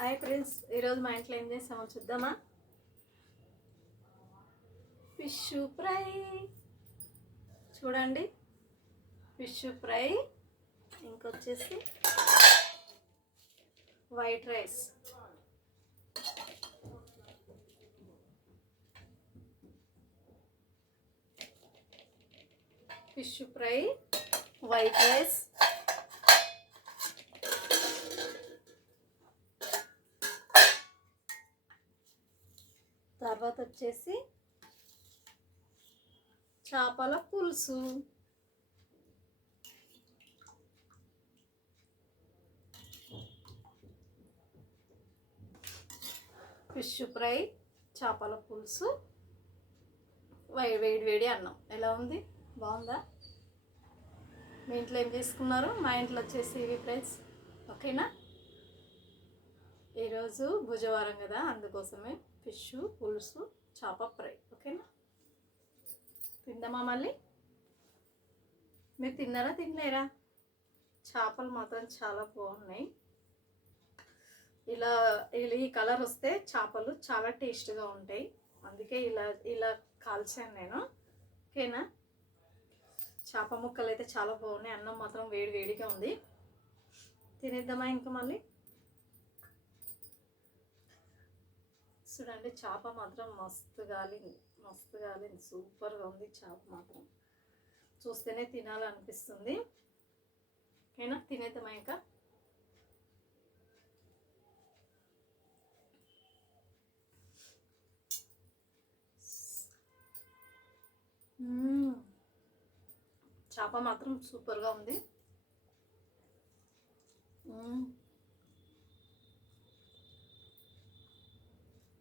Hi friends, ఈరోజు మా ఇంట్లో ఏం చేస్తామో చూద్దామా. ఫిష్ ఫ్రై చూడండి, ఫిష్ ఫ్రై. ఇంకొచ్చేసి white rice. Fish fry, white rice, తర్వాత వచ్చేసి చేపల పులుసు. ఫిష్ ఫ్రై, చేపల పులుసు, వేడి వేడి అన్నం. ఎలా ఉంది? బాగుందా? మీ ఇంట్లో ఏం చేసుకున్నారు? మా ఇంట్లో వచ్చేసి ఇవి ఫ్రెండ్స్. ఓకేనా? ఈరోజు బుధవారం కదా, అందుకోసమే ఫిష్ పులుసు, చేప ఫ్రై. ఓకేనా? తిందామా మళ్ళీ? మీరు తిన్నారా, తినలేరా? చేపలు మాత్రం చాలా బాగున్నాయి. ఇలా ఈ కలర్ వస్తే చేపలు చాలా టేస్ట్గా ఉంటాయి. అందుకే ఇలా ఇలా కాల్చాను నేను. ఓకేనా? చేప ముక్కలు అయితే చాలా బాగున్నాయి. అన్నం మాత్రం వేడి వేడిగా ఉంది. తినేద్దామా ఇంకా మళ్ళీ? చూడండి, చేప మాత్రం మస్తు గాలింది, మస్తు గాలింది. సూపర్గా ఉంది చేప మాత్రం. చూస్తేనే తినాలనిపిస్తుంది. ఓకేనా? తినేద్దామా ఇంకా? చేప మాత్రం సూపర్గా ఉంది.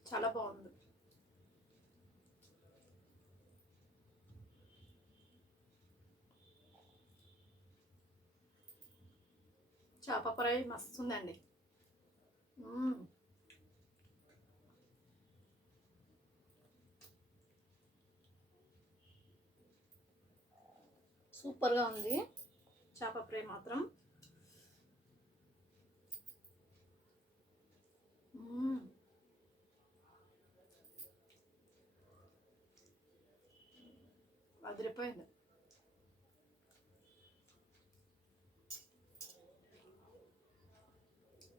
చాలా బాగుంది. చేప ఫ్రై మస్తుందండి. సూపర్గా ఉంది చేప ఫ్రై మాత్రం. అదిరిపోయింది.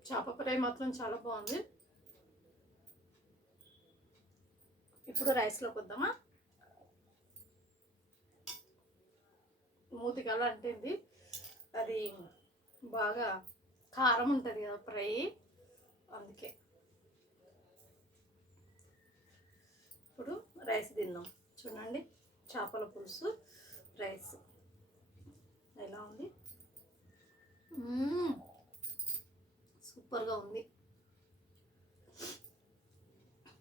చేప ఫ్రై మాత్రం చాలా బాగుంది. ఇప్పుడు రైస్లోకి వద్దామా. మూతికల్లా అంటేంది, అది బాగా కారం ఉంటుంది కదా ఫ్రై, అందుకే. ఇప్పుడు రైస్ తిందాం. చూడండి, చేపల పులుసు రైస్ ఎలా ఉంది? సూపర్గా ఉంది.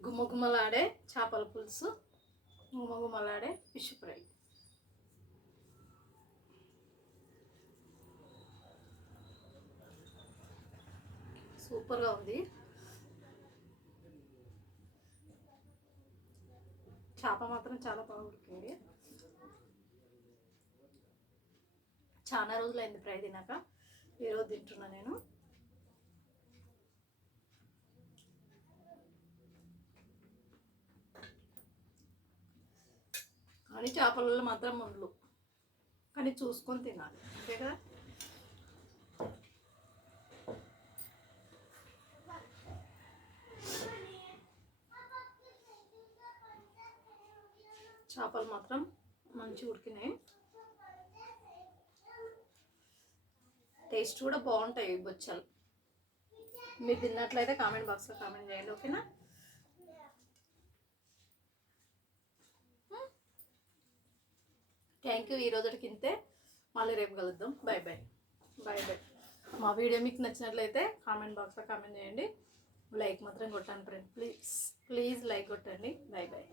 గుమ్మగుమ్మలాడే చేపల పులుసు, గుమ్మగుమ్మలాడే ఫిష్ ఫ్రై. సూపర్గా ఉంది. చేప మాత్రం చాలా బాగా ఉడికింది. చాలా రోజులైంది ఫ్రై తినాక, ఈరోజు తింటున్నా నేను. కానీ చేపలలో మాత్రం ముళ్ళు, కానీ చూసుకొని తినాలి, అంతే కదా. చేపలు మాత్రం మంచి ఉడికినాయి. టేస్ట్ కూడా బాగుంటాయి బొచ్చలు. మీరు తిన్నట్లయితే కామెంట్ బాక్స్లో కామెంట్ చేయండి. ఓకేనా? Thank you. ఈ రోజుకి ఇంతే. మళ్ళీ రేపు కలుద్దాం. Bye bye. Bye bye. మా వీడియో మీకు నచ్చినట్లయితే కామెంట్ బాక్స్లో కామెంట్ చేయండి. లైక్ మాత్రం కొట్టండి ఫ్రెండ్, ప్లీజ్ ప్లీజ్ లైక్ కొట్టండి. Bye bye.